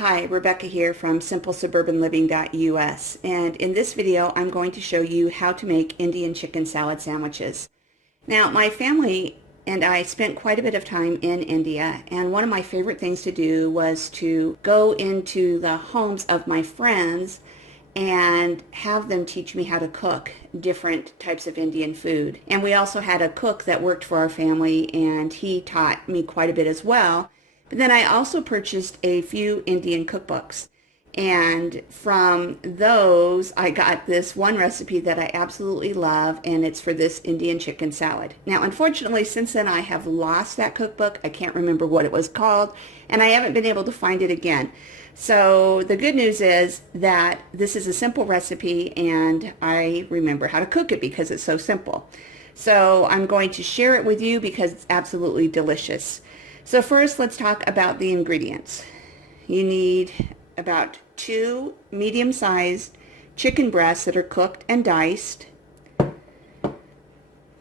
Hi, Rebecca here from simplesuburbanliving.us, and in this video I'm going to show you how to make Indian chicken salad sandwiches. Now, my family and I spent quite a bit of time in India, and one of my favorite things to do was to go into the homes of my friends and have them teach me how to cook different types of Indian food. And we also had a cook that worked for our family, and he taught me quite a bit as well. But then I also purchased a few Indian cookbooks, and from those I got this one recipe that I absolutely love, and it's for this Indian chicken salad. Now, unfortunately, since then I have lost that cookbook. I can't remember what it was called, and I haven't been able to find it again. So the good news is that this is a simple recipe, and I remember how to cook it because it's so simple. So I'm going to share it with you because it's absolutely delicious. So first, let's talk about the ingredients. You need about 2 medium-sized chicken breasts that are cooked and diced,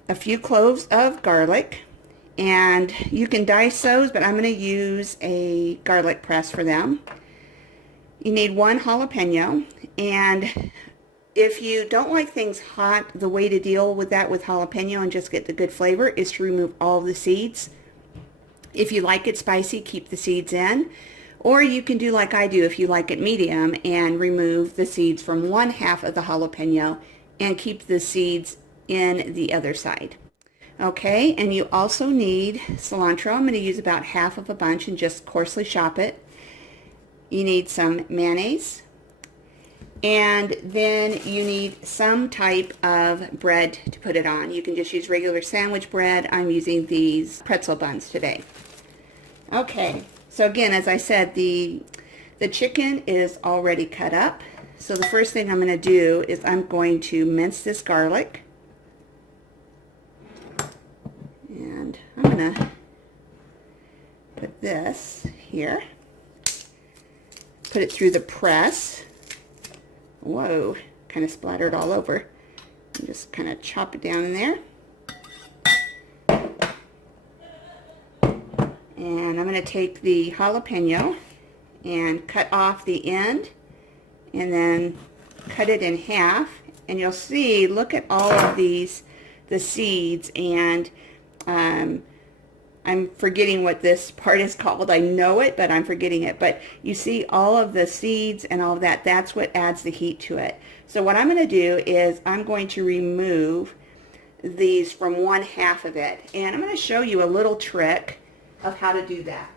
a few cloves of garlic, and you can dice those, but I'm going to use a garlic press for them. You need 1 jalapeno, and if you don't like things hot, the way to deal with that with jalapeno and just get the good flavor is to remove all the seeds. If you like it spicy, keep the seeds in, or you can do like I do if you like it medium and remove the seeds from 1/2 of the jalapeno and keep the seeds in the other side. Okay, and you also need cilantro. I'm going to use about 1/2 of a bunch and just coarsely chop it. You need some mayonnaise, and then you need some type of bread to put it on. You can just use regular sandwich bread. I'm using these pretzel buns today. Okay, so again, as I said, the chicken is already cut up. So the first thing I'm going to do is I'm going to mince this garlic. And I'm going to put this here. Put it through the press. Whoa, kind of splattered all over. And just kind of chop it down in there. And I'm going to take the jalapeno and cut off the end and then cut it in half. And you'll see, look at all of these, the seeds, and I'm forgetting what this part is called. I know it, but I'm forgetting it. But you see all of the seeds and all of that. That's what adds the heat to it. So what I'm going to do is I'm going to remove these from 1/2 of it. And I'm going to show you a little trick of how to do that.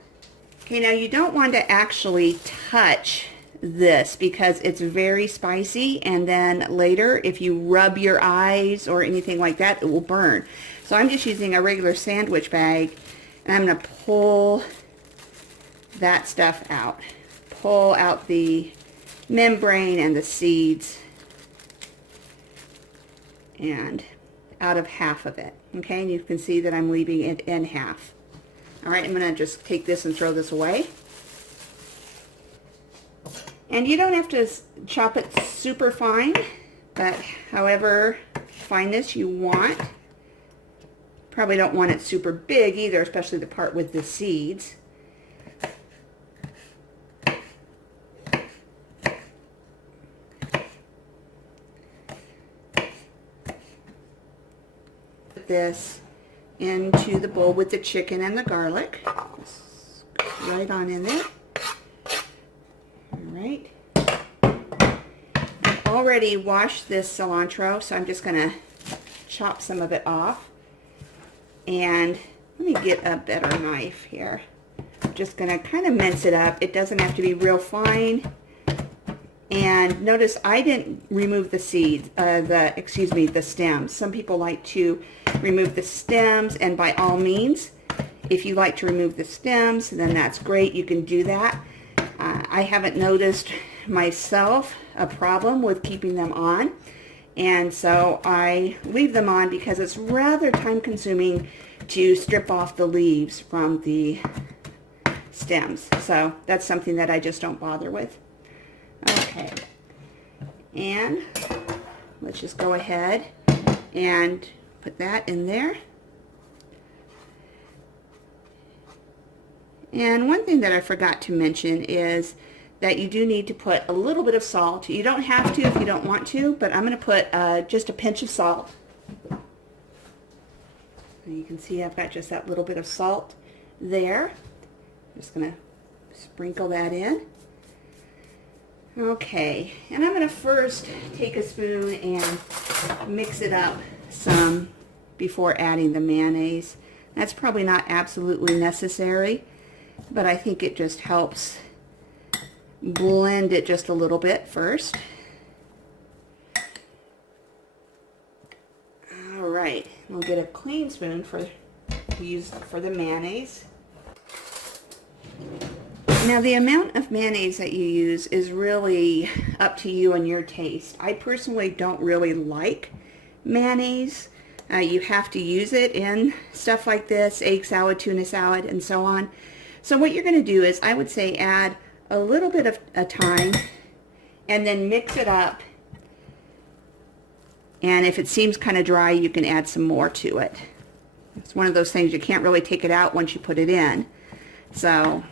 Okay, now you don't want to actually touch this because it's very spicy, and then later if you rub your eyes or anything like that, it will burn. So I'm just using a regular sandwich bag, and I'm going to pull that stuff out. Pull out the membrane and the seeds and out of 1/2 of it. Okay, and you can see that I'm leaving it in half. All right, I'm going to just take this and throw this away. And you don't have to chop it super fine, but however fineness you want. Probably don't want it super big either, especially the part with the seeds. Put this into the bowl with the chicken and the garlic. Just right on in there. All right. I've already washed this cilantro, so I'm just going to chop some of it off. And let me get a better knife here. I'm just going to kind of mince it up. It doesn't have to be real fine. And notice I didn't remove the seeds, the stems. Some people like to remove the stems, and by all means, if you like to remove the stems, then that's great. You can do that. I haven't noticed myself a problem with keeping them on, and so I leave them on because it's rather time consuming to strip off the leaves from the stems. So that's something that I just don't bother with. Okay, and let's just go ahead and put that in there. And one thing that I forgot to mention is that you do need to put a little bit of salt. You don't have to if you don't want to, but I'm going to put just a pinch of salt. And you can see I've got just that little bit of salt there. I'm just going to sprinkle that in. Okay, and I'm going to first take a spoon and mix it up some before adding the mayonnaise. That's probably not absolutely necessary, but I think it just helps blend it just a little bit first. All right, we'll get a clean spoon to use for the mayonnaise. Now the amount of mayonnaise that you use is really up to you and your taste. I personally don't really like mayonnaise. You have to use it in stuff like this, egg salad, tuna salad, and so on. So what you're going to do is, I would say, add a little bit of thyme and then mix it up. And if it seems kind of dry, you can add some more to it. It's one of those things you can't really take it out once you put it in. So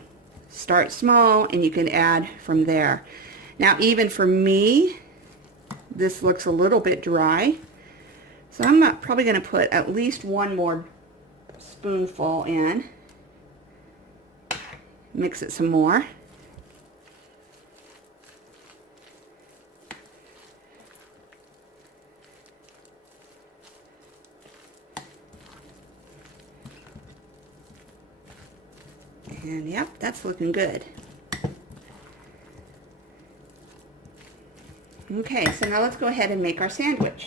start small and you can add from there. Now even for me, this looks a little bit dry. So I'm probably going to put at least one more spoonful in. Mix it some more. And yep, that's looking good. Okay, so now let's go ahead and make our sandwich.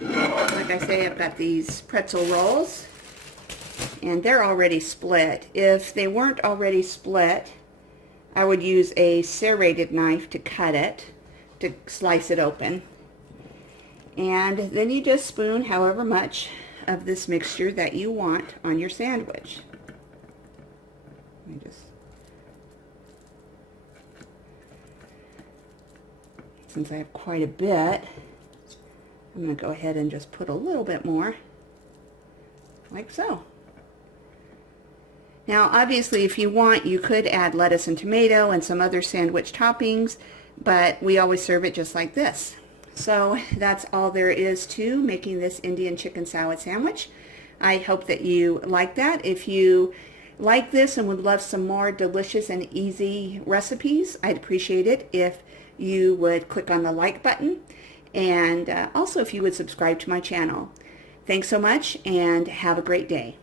Like I say, I've got these pretzel rolls, and they're already split. If they weren't already split, I would use a serrated knife to cut it, to slice it open. And then you just spoon however much of this mixture that you want on your sandwich. Since I have quite a bit, I'm going to go ahead and just put a little bit more, like so. Now obviously if you want, you could add lettuce and tomato and some other sandwich toppings, but we always serve it just like this. So that's all there is to making this Indian chicken salad sandwich. I hope that you like that. If you like this and would love some more delicious and easy recipes, I'd appreciate it if you would click on the like button, and also if you would subscribe to my channel. Thanks so much and have a great day.